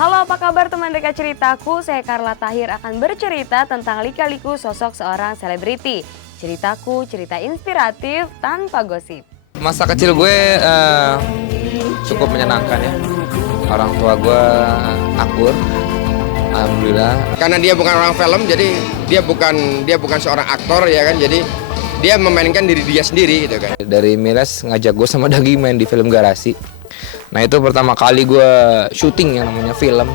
Halo, apa kabar teman dekat ceritaku? Saya Carla Tahir akan bercerita tentang lika-liku sosok seorang selebriti. Ceritaku, cerita inspiratif tanpa gosip. Masa kecil gue cukup menyenangkan ya. Orang tua gue akur, alhamdulillah. Karena dia bukan orang film, jadi dia bukan seorang aktor ya kan. Jadi dia memainkan diri dia sendiri gitu kan. Dari Miles ngajak gue sama Dagi main di film Garasi. Nah itu pertama kali gue syuting yang namanya film.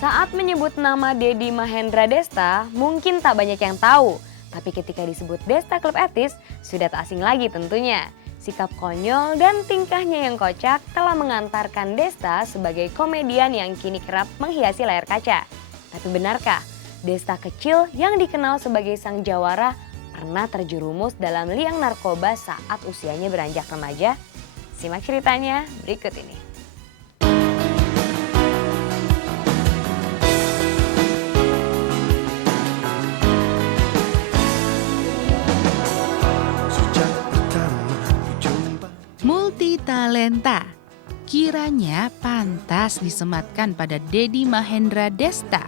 Saat menyebut nama Deddy Mahendra Desta, mungkin tak banyak yang tahu. Tapi ketika disebut Desta Klub Etis, sudah tak asing lagi tentunya. Sikap konyol dan tingkahnya yang kocak telah mengantarkan Desta sebagai komedian yang kini kerap menghiasi layar kaca. Tapi benarkah Desta kecil yang dikenal sebagai sang jawara pernah terjerumus dalam liang narkoba saat usianya beranjak remaja? Simak ceritanya berikut ini. Multitalenta, kiranya pantas disematkan pada Deddy Mahendra Desta,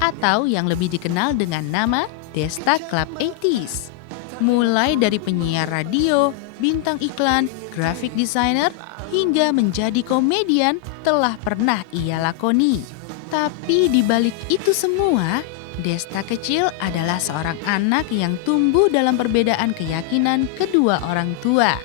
atau yang lebih dikenal dengan nama Desta Club 80s. Mulai dari penyiar radio, bintang iklan, graphic designer, hingga menjadi komedian telah pernah ia lakoni. Tapi di balik itu semua, Desta kecil adalah seorang anak yang tumbuh dalam perbedaan keyakinan kedua orang tua.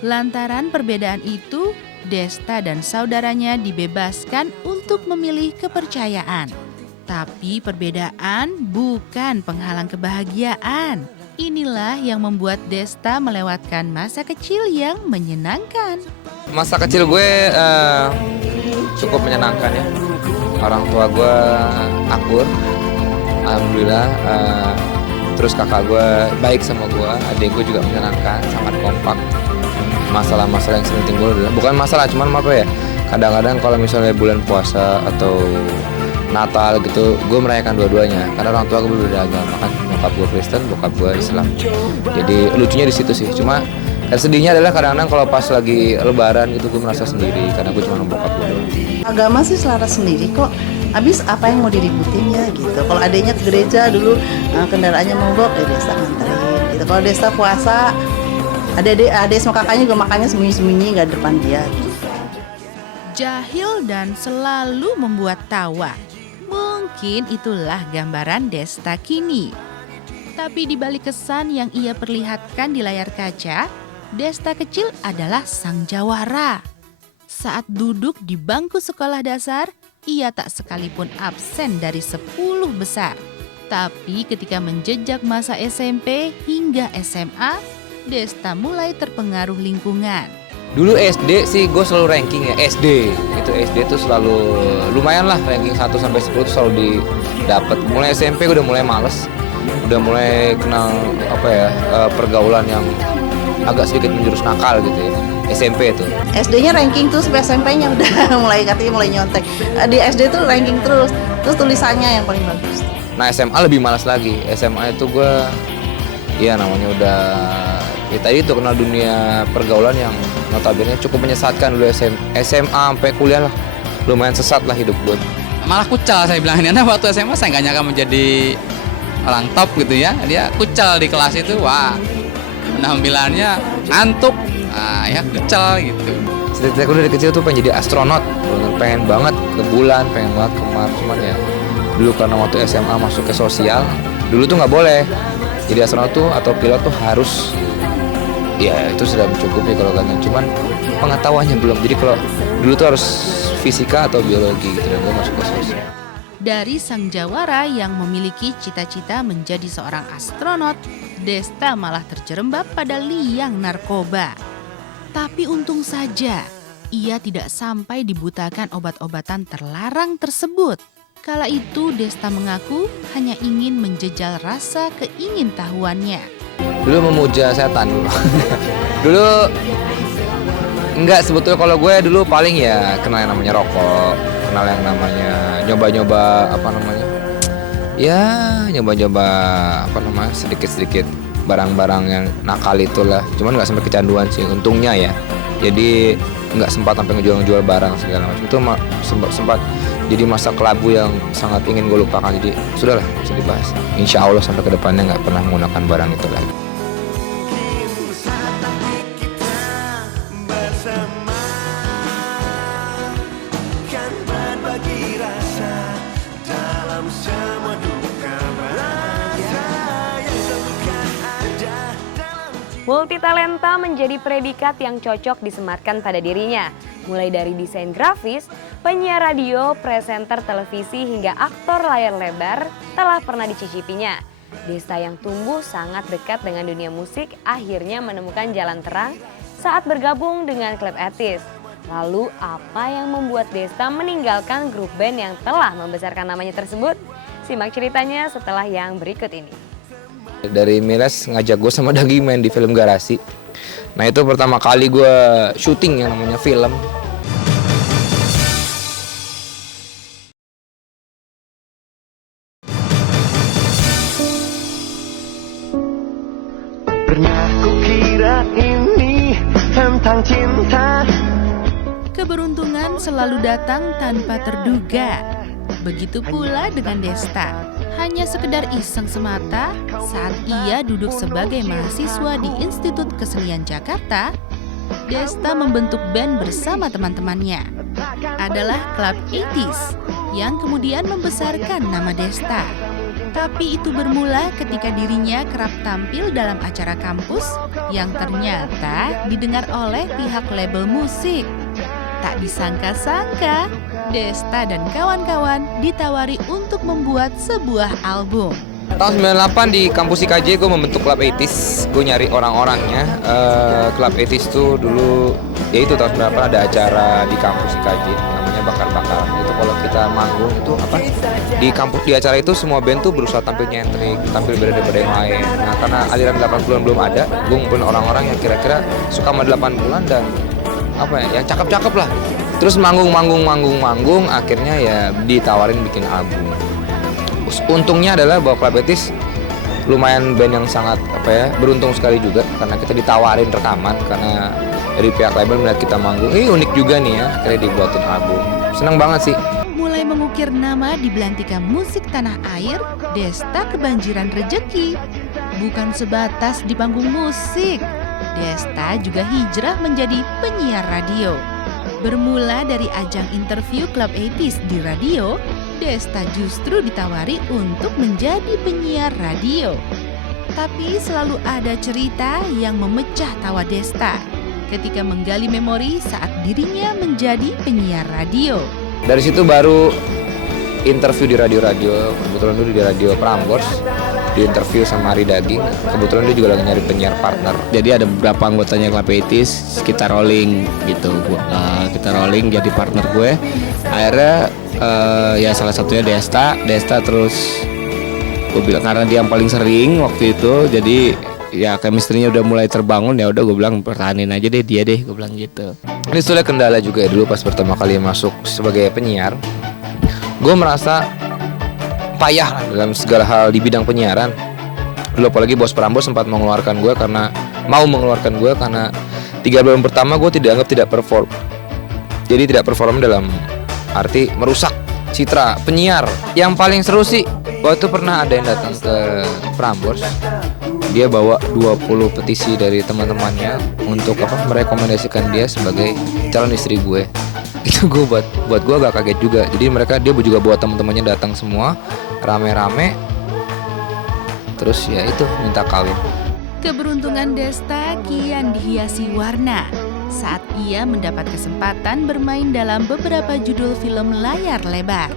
Lantaran perbedaan itu, Desta dan saudaranya dibebaskan untuk memilih kepercayaan. Tapi perbedaan bukan penghalang kebahagiaan. Inilah yang membuat Desta melewatkan masa kecil yang menyenangkan. Masa kecil gue cukup menyenangkan ya. Orang tua gue akur, alhamdulillah. Terus kakak gue baik sama gue, adik gue juga menyenangkan, sangat kompak. Masalah-masalah yang sering timbul adalah bukan masalah, cuman apa ya, kadang-kadang kalau misalnya bulan puasa atau Natal gitu, gue merayakan dua-duanya karena orang tua gue berbeda agama kan, bokap gue Kristen, bokap gue Islam. Jadi lucunya di situ sih. Cuma sedihnya adalah kadang-kadang kalau pas lagi Lebaran gitu gue merasa sendiri karena gue cuma bokap gue doang. Agama sih selaras sendiri kok. Habis apa yang mau diributin ya gitu. Kalau adanya ke gereja dulu kendaraannya mogok, Desta nganterin gitu. Kalau Desta puasa, adik sama kakaknya juga makannya sembunyi-sembunyi nggak depan dia. Gitu. Jahil dan selalu membuat tawa. Mungkin itulah gambaran Desta kini. Tapi di balik kesan yang ia perlihatkan di layar kaca, Desta kecil adalah sang jawara. Saat duduk di bangku sekolah dasar, ia tak sekalipun absen dari 10 besar. Tapi ketika menjejak masa SMP hingga SMA, Desta mulai terpengaruh lingkungan. Dulu SD sih gue selalu ranking ya, SD. Itu SD tuh selalu lumayan lah, ranking 1 sampai 10 tuh selalu didapat. Mulai SMP gue udah mulai males. Udah mulai kenal pergaulan yang agak sedikit menjurus nakal gitu ya. SMP itu. SD-nya ranking terus, sampai SMP-nya udah mulai nyontek. Di SD tuh ranking terus tulisannya yang paling bagus. Nah SMA lebih malas lagi. SMA itu gue ya namanya udah ya tadi itu kenal dunia pergaulan yang notabene cukup menyesatkan dulu. SMA sampai kuliah lah lumayan sesat lah hidup gue. Malah kucal saya bilangin, karena waktu SMA saya nggak nyangka menjadi orang top gitu ya. Dia kucal di kelas itu, wah penampilannya ngantuk, ya kucal gitu. Cita-cita gue dari kecil tuh pengen jadi astronot, pengen banget ke bulan, pengen banget ke Mars. Cuman ya dulu karena waktu SMA masuk ke sosial, dulu tuh nggak boleh jadi astronot tuh atau pilot tuh harus, ya itu sudah mencukupi kalau katanya. Cuman pengetahuannya belum. Jadi kalau dulu tuh harus fisika atau biologi gitu, dan gue masuk ke sosial. Dari sang jawara yang memiliki cita-cita menjadi seorang astronot, Desta malah terjerembab pada liang narkoba. Tapi untung saja, ia tidak sampai dibutakan obat-obatan terlarang tersebut. Kala itu Desta mengaku hanya ingin menjejal rasa keingintahuannya. Dulu memuja setan dulu. Dulu enggak, sebetulnya kalau gue dulu paling ya kenal yang namanya rokok, kenal yang namanya nyoba-nyoba sedikit-sedikit barang-barang yang nakal itulah. Cuman nggak sampai kecanduan sih untungnya ya. jadi nggak sempat sampai ngejual barang segala macam. Itu sempat jadi masa kelabu yang sangat ingin gue lupakan. Jadi sudahlah, bisa dibahas. Insya Allah sampai kedepannya nggak pernah menggunakan barang itu lagi. Multitalenta menjadi predikat yang cocok disematkan pada dirinya. Mulai dari desain grafis, penyiar radio, presenter televisi hingga aktor layar lebar telah pernah dicicipinya. Desta yang tumbuh sangat dekat dengan dunia musik akhirnya menemukan jalan terang saat bergabung dengan klub Etis. Lalu apa yang membuat Desta meninggalkan grup band yang telah membesarkan namanya tersebut? Simak ceritanya setelah yang berikut ini. Dari Miles ngajak gue sama Dagi main di film Garasi. Nah itu pertama kali gue syuting yang namanya film. Pernah kukira ini tentang cinta. Keberuntungan selalu datang tanpa terduga. Begitu pula dengan Desta. Hanya sekedar iseng semata saat ia duduk sebagai mahasiswa di Institut Kesenian Jakarta, Desta membentuk band bersama teman-temannya. Adalah klub 80s yang kemudian membesarkan nama Desta. Tapi itu bermula ketika dirinya kerap tampil dalam acara kampus yang ternyata didengar oleh pihak label musik. Tak disangka-sangka, Desta dan kawan-kawan ditawari untuk membuat sebuah album. Tahun 98 di kampus IKJ gue membentuk klub 80s. Gue nyari orang-orangnya. Klub 80s tuh dulu, ya itu tahun 98 ada acara di kampus IKJ namanya Bakar-Bakaran. Itu kalau kita manggung itu apa? Di kampus di acara itu semua band tuh berusaha tampil nyentrik, tampil beda daripada yang lain. Nah karena aliran 80-an belum ada, gue ngumpulin orang-orang yang kira-kira suka sama 80-an dan apa ya, yang cakep-cakep lah. Terus manggung, akhirnya ya ditawarin bikin album. Untungnya adalah bahwa Klub Etis lumayan band yang sangat beruntung sekali juga karena kita ditawarin rekaman karena dari pihak label melihat kita manggung, unik juga nih ya, akhirnya dibuatin album. Senang banget sih. Mulai mengukir nama di belantika musik tanah air, Desta kebanjiran rejeki. Bukan sebatas di panggung musik, Desta juga hijrah menjadi penyiar radio. Bermula dari ajang interview Klub 80s di radio, Desta justru ditawari untuk menjadi penyiar radio. Tapi selalu ada cerita yang memecah tawa Desta ketika menggali memori saat dirinya menjadi penyiar radio. Dari situ baru interview di radio-radio, kebetulan dulu di radio Prambors, di interview sama Ari Daging, kebetulan dia juga lagi nyari penyiar partner. Jadi ada beberapa anggotanya Klub 80s, kita rolling gitu, kita rolling jadi partner gue. Akhirnya ya salah satunya Desta terus gue bilang karena dia yang paling sering waktu itu, jadi ya chemistry-nya udah mulai terbangun, ya udah gue bilang pertahanin aja deh dia deh, gue bilang gitu. Ini sudah kendala juga ya dulu pas pertama kali masuk sebagai penyiar. Gue merasa payah lah dalam segala hal di bidang penyiaran. Dulu apalagi bos Prambors sempat mau mengeluarkan gue karena 3 bulan pertama gue tidak perform. Jadi tidak perform dalam arti merusak citra penyiar. Yang paling seru sih waktu itu pernah ada yang datang ke Prambors. Dia bawa 20 petisi dari teman-temannya untuk merekomendasikan dia sebagai calon istri gue. Itu gue buat gue agak kaget juga. Jadi dia juga buat teman-temannya datang semua rame-rame. Terus ya itu minta kawin. Keberuntungan Desta kian dihiasi warna saat ia mendapat kesempatan bermain dalam beberapa judul film layar lebar.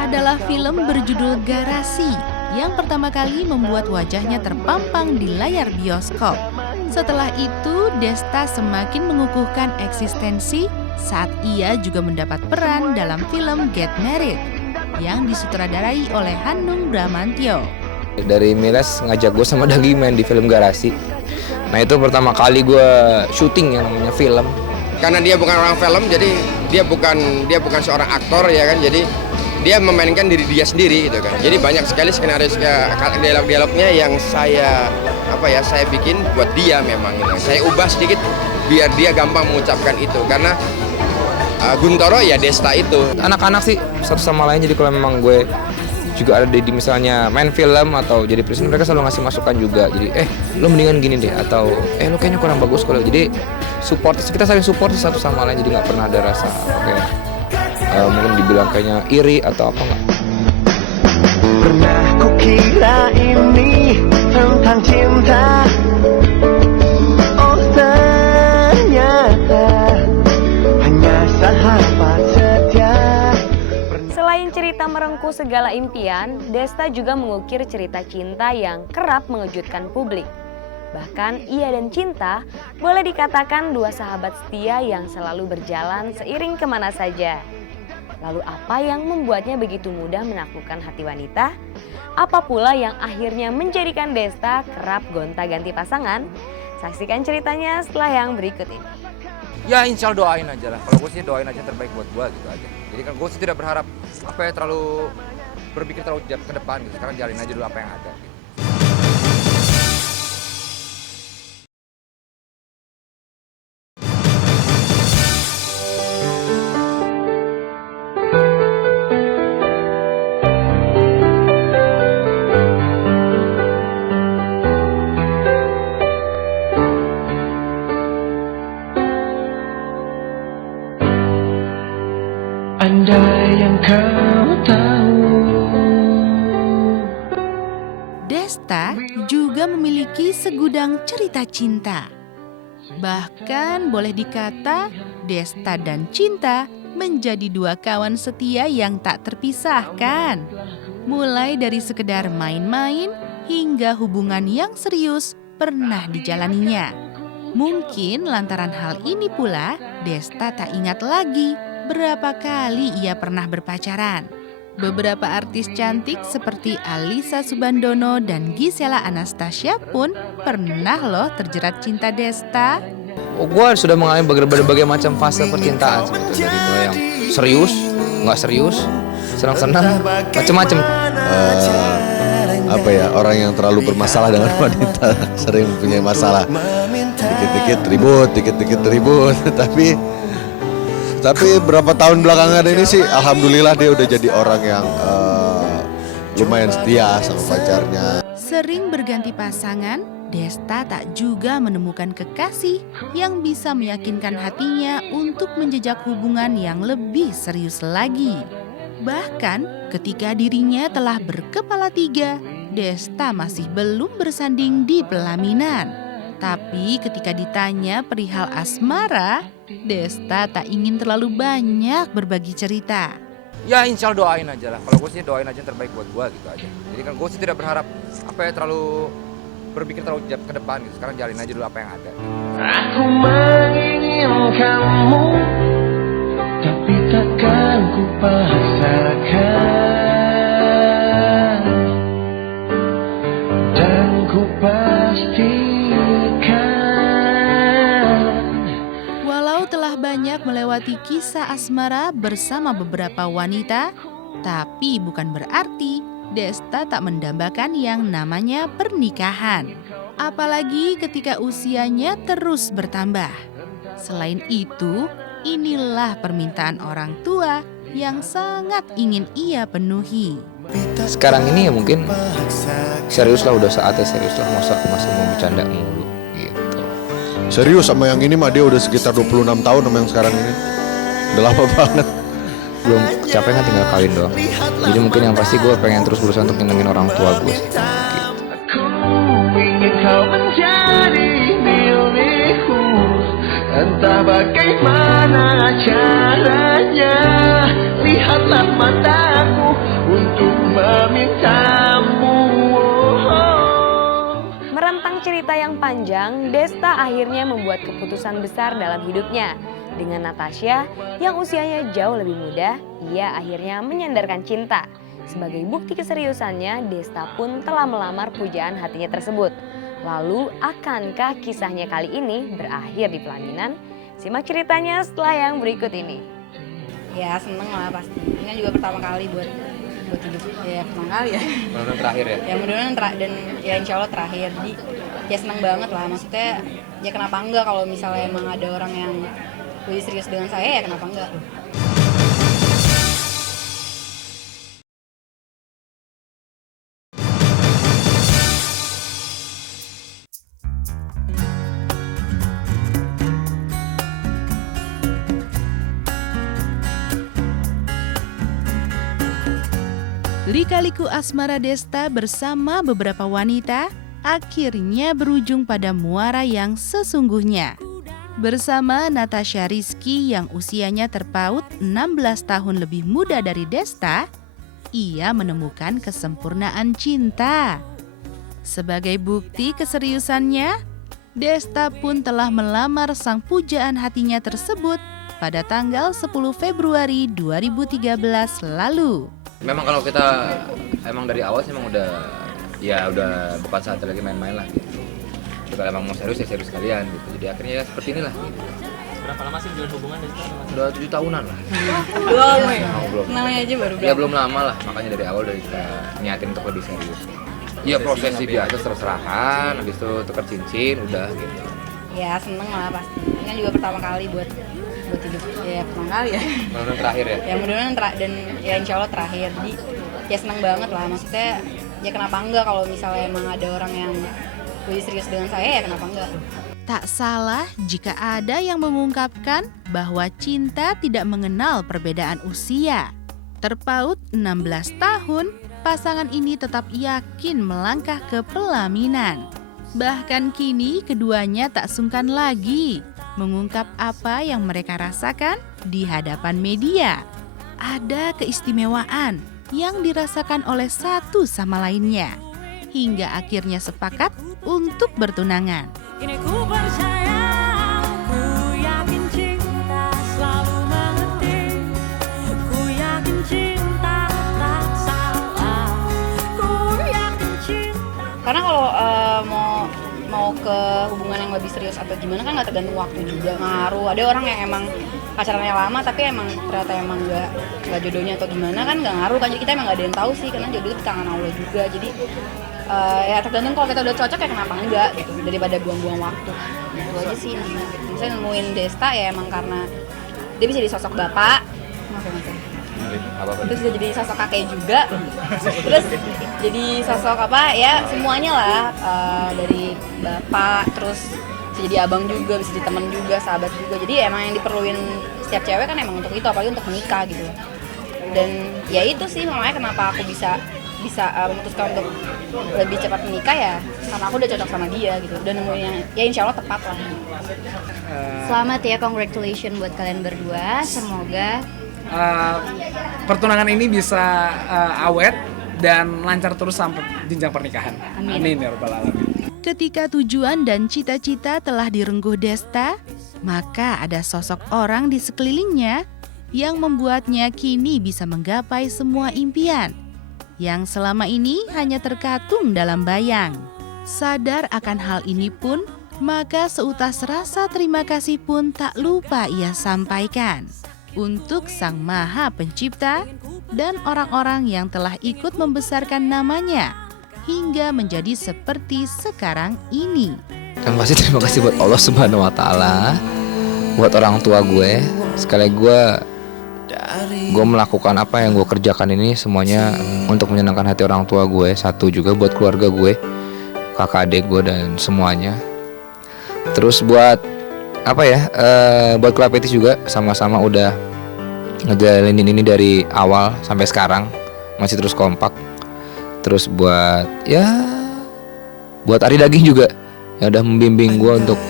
Adalah film berjudul Garasi yang pertama kali membuat wajahnya terpampang di layar bioskop. Setelah itu, Desta semakin mengukuhkan eksistensi saat ia juga mendapat peran dalam film Get Married yang disutradarai oleh Hanung Bramantyo. Dari Miles ngajak gue sama Dagi main di film Garasi. Nah itu pertama kali gue syuting yang namanya film. Karena dia bukan orang film, jadi dia bukan seorang aktor ya kan, jadi dia memainkan diri dia sendiri gitu kan. Jadi banyak sekali skenario dialog-dialognya yang saya bikin buat dia memang gitu. Saya ubah sedikit biar dia gampang mengucapkan itu. Karena Guntoro ya Desta itu. Anak-anak sih satu sama lain, jadi kalau memang gue juga ada di misalnya main film atau jadi presenter, mereka selalu ngasih masukan juga. Jadi lo mendingan gini deh, atau lo kayaknya kurang bagus kalau. Jadi support, kita saling support satu sama lain, jadi nggak pernah ada rasa kayak mungkin dibilang kayaknya iri atau apa, nggak. Pernah kukira ini tentang cinta, oh ternyata hanya sahabat setia. Selain cerita merengkuh segala impian, Desta juga mengukir cerita cinta yang kerap mengejutkan publik. Bahkan ia dan Cinta boleh dikatakan dua sahabat setia yang selalu berjalan seiring kemana saja. Lalu apa yang membuatnya begitu mudah menaklukkan hati wanita? Apa pula yang akhirnya menjadikan Desta kerap gonta-ganti pasangan? Saksikan ceritanya setelah yang berikut ini. Ya insya Allah doain aja lah. Kalau gue sih doain aja terbaik buat gue gitu aja. Jadi kan gue sih tidak berharap terlalu berpikir terlalu jauh ke depan gitu. Sekarang jalin aja dulu apa yang ada gitu. Andai yang kau tahu. Desta juga memiliki segudang cerita cinta. Bahkan boleh dikata Desta dan Cinta menjadi dua kawan setia yang tak terpisahkan. Mulai dari sekedar main-main hingga hubungan yang serius pernah dijalaninya. Mungkin lantaran hal ini pula Desta tak ingat lagi berapa kali ia pernah berpacaran. Beberapa artis cantik seperti Alisa Subandono dan Gisela Anastasia pun pernah loh terjerat cinta Desta. Gue sudah mengalami berbagai macam fase percintaan sebetulnya. Dari mulai yang serius, nggak serius, senang-senang, macam-macam. Orang yang terlalu bermasalah dengan wanita sering punya masalah. Dikit-dikit ribut, tapi berapa tahun belakangan ini sih alhamdulillah dia udah jadi orang yang lumayan setia sama pacarnya. Sering berganti pasangan, Desta tak juga menemukan kekasih yang bisa meyakinkan hatinya untuk menjejak hubungan yang lebih serius lagi. Bahkan ketika dirinya telah berkepala 3, Desta masih belum bersanding di pelaminan. Tapi ketika ditanya perihal asmara, Desta tak ingin terlalu banyak berbagi cerita. Ya insya Allah doain aja lah. Kalau gue sih doain aja terbaik buat gue gitu aja. Jadi kan gue sih tidak berharap terlalu berpikir terlalu jauh ke depan gitu. Sekarang jalin aja dulu apa yang ada. Aku menginginkanmu, tapi takkan ku paksakan, dan ku pastikan. Walau telah banyak melewati kisah asmara bersama beberapa wanita, tapi bukan berarti Desta tak mendambakan yang namanya pernikahan. Apalagi ketika usianya terus bertambah. Selain itu, inilah permintaan orang tua yang sangat ingin ia penuhi. Sekarang ini ya mungkin serius lah, udah saatnya serius lah, masa mau bercanda mulu gitu. Serius sama yang ini mah dia udah sekitar 26 tahun sama yang sekarang ini. Udah lama banget. Belum kecapai kan tinggal kawin doang. Jadi mungkin yang pasti gue pengen terus berusaha untuk nyenengin orang tua gue sih. Gitu. Aku ingin kau menjadi milikku, entah bagaimana caranya. Lihatlah mataku untuk memintamu. Merentang cerita yang panjang, Desta akhirnya membuat keputusan besar dalam hidupnya. Dengan Natasha yang usianya jauh lebih muda, ia akhirnya menyandarkan cinta. Sebagai bukti keseriusannya, Desta pun telah melamar pujaan hatinya tersebut. Lalu, akankah kisahnya kali ini berakhir di pelaminan? Simak ceritanya setelah yang berikut ini. Ya seneng lah pasti, ini kan juga pertama kali buat buat hidup ya pertama kali ya. Mudah-mudahan terakhir ya. Ya mudah-mudahan dan ya insya Allah terakhir. Jadi ya senang banget lah, maksudnya ya kenapa enggak kalau misalnya emang ada orang yang lebih serius dengan saya ya kenapa enggak. Lika-liku asmara Desta bersama beberapa wanita akhirnya berujung pada muara yang sesungguhnya. Bersama Natasha Rizky yang usianya terpaut 16 tahun lebih muda dari Desta, ia menemukan kesempurnaan cinta. Sebagai bukti keseriusannya, Desta pun telah melamar sang pujaan hatinya tersebut pada tanggal 10 Februari 2013 lalu. Memang kalau kita emang dari awal sih emang udah bukan saat lagi main-main lah gitu. Kalau emang mau serius ya serius kalian gitu. Jadi akhirnya ya seperti inilah gitu. Berapa lama sih jalan hubungan dari sekarang? Udah 7 tahunan lah. Belum ya? Belum. Namanya aja baru Ya belum lama lah, makanya dari awal udah kita niatin untuk lebih serius. Iya prosesi biasa serah-serahan, habis itu tukar cincin, udah gitu. Ya seneng lah pasti. Ini kan juga pertama kali buat hidup ya pertama kali ya. Mudah-mudahan terakhir ya. Ya mudah-mudahan dan ya insya Allah terakhir. Jadi ya seneng banget lah, maksudnya ya kenapa enggak kalau misalnya emang ada orang yang lebih serius dengan saya ya kenapa enggak. Tak salah jika ada yang mengungkapkan bahwa cinta tidak mengenal perbedaan usia. Terpaut 16 tahun, pasangan ini tetap yakin melangkah ke pelaminan. Bahkan kini keduanya tak sungkan lagi mengungkap apa yang mereka rasakan di hadapan media. Ada keistimewaan yang dirasakan oleh satu sama lainnya, hingga akhirnya sepakat untuk bertunangan. Kini ku percaya, ku yakin cinta selalu mengerti. Ku yakin cinta tak salah. Ku yakin cinta. Karena kalau mau ke hubungan yang lebih serius atau gimana kan nggak tergantung waktu juga, ngaruh. Ada orang yang emang pacarannya lama tapi emang ternyata emang nggak jodohnya atau gimana kan nggak ngaruh kan. Jadi kita emang nggak ada yang tahu sih, karena jodoh di tangan Allah juga. Jadi ya tergantung, kalau kita udah cocok ya kenapa enggak gitu, daripada buang-buang waktu. Itu aja sih. Misalnya nemuin Desta ya emang karena dia bisa jadi sosok bapak, terus dia jadi sosok kakek juga, terus jadi sosok apa ya semuanya lah, dari bapak, terus bisa jadi abang juga, bisa jadi teman juga, sahabat juga. Jadi emang yang diperluin setiap cewek kan emang untuk itu, apalagi untuk menikah gitu. Dan ya itu sih makanya kenapa aku bisa memutuskan untuk lebih cepat menikah ya karena aku udah cocok sama dia gitu, udah nemuin yang ya insya Allah tepat lah. Selamat ya, congratulations buat kalian berdua. Semoga pertunangan ini bisa awet dan lancar terus sampai jenjang pernikahan. Amin ya rabbal alamin. Ketika tujuan dan cita-cita telah direngguh Desta, maka ada sosok orang di sekelilingnya yang membuatnya kini bisa menggapai semua impian yang selama ini hanya terkatung dalam bayang. Sadar akan hal ini pun, maka seutas rasa terima kasih pun tak lupa ia sampaikan untuk Sang Maha Pencipta dan orang-orang yang telah ikut membesarkan namanya hingga menjadi seperti sekarang ini. Yang pasti terima kasih buat Allah Subhanahu wa taala, buat orang tua gue. Sekali gue melakukan apa yang gue kerjakan ini semuanya untuk menyenangkan hati orang tua gue. Satu juga buat keluarga gue, kakak adik gue dan semuanya. Terus buat apa ya, buat Club Etis juga sama-sama udah ngejalanin ini dari awal sampai sekarang masih terus kompak. Terus buat Ari Daging juga yang udah membimbing gue untuk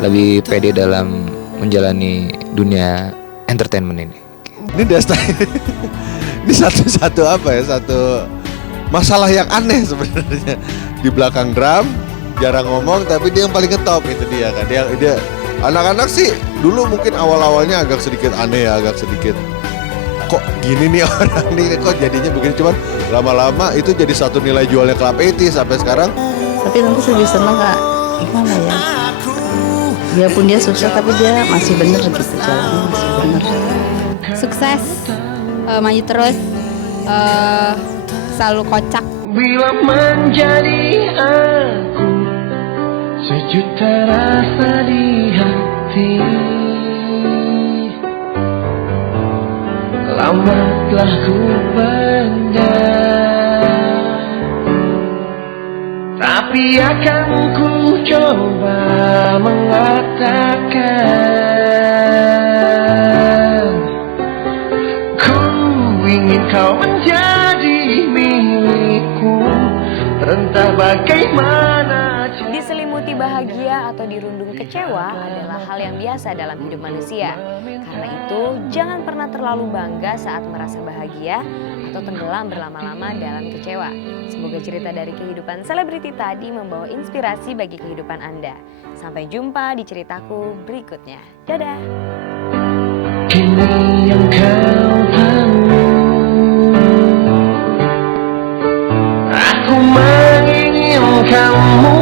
lebih pede dalam menjalani dunia entertainment ini. Ini Desta ini satu masalah yang aneh sebenarnya. Di belakang drum jarang ngomong, tapi dia yang paling ngetop, itu dia kan. Dia anak-anak sih dulu mungkin awal-awalnya agak sedikit aneh ya, agak sedikit kok gini nih orang nih, kok jadinya begini. Cuman lama-lama itu jadi satu nilai jualnya Club Etis sampai sekarang. Tapi tentu lebih seneng Kak, gimana ya, biarpun dia sukses tapi dia masih bener gitu, jalannya masih bener. sukses, maju terus, selalu kocak. Bila menjadi aku sejuta rasa di hati, lama telah ku pendam, tapi akan ku coba mengatakan, ku ingin kau menjadi milikku, entah bagaimana. Diselimuti bahagia atau dirundung kecewa adalah hal yang biasa dalam hidup manusia. Karena itu, jangan pernah terlalu bangga saat merasa bahagia atau tenggelam berlama-lama dalam kecewa. Semoga cerita dari kehidupan selebriti tadi membawa inspirasi bagi kehidupan Anda. Sampai jumpa di ceritaku berikutnya. Dadah! Kini yang kau tahu, aku menginginkanmu,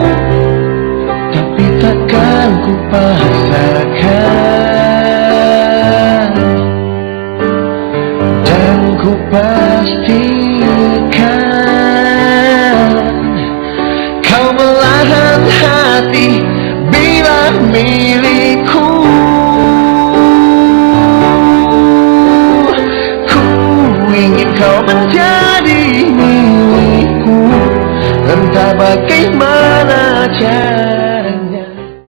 tapi takkan ku paksakan, dan ku pastikan kau belahan hati bila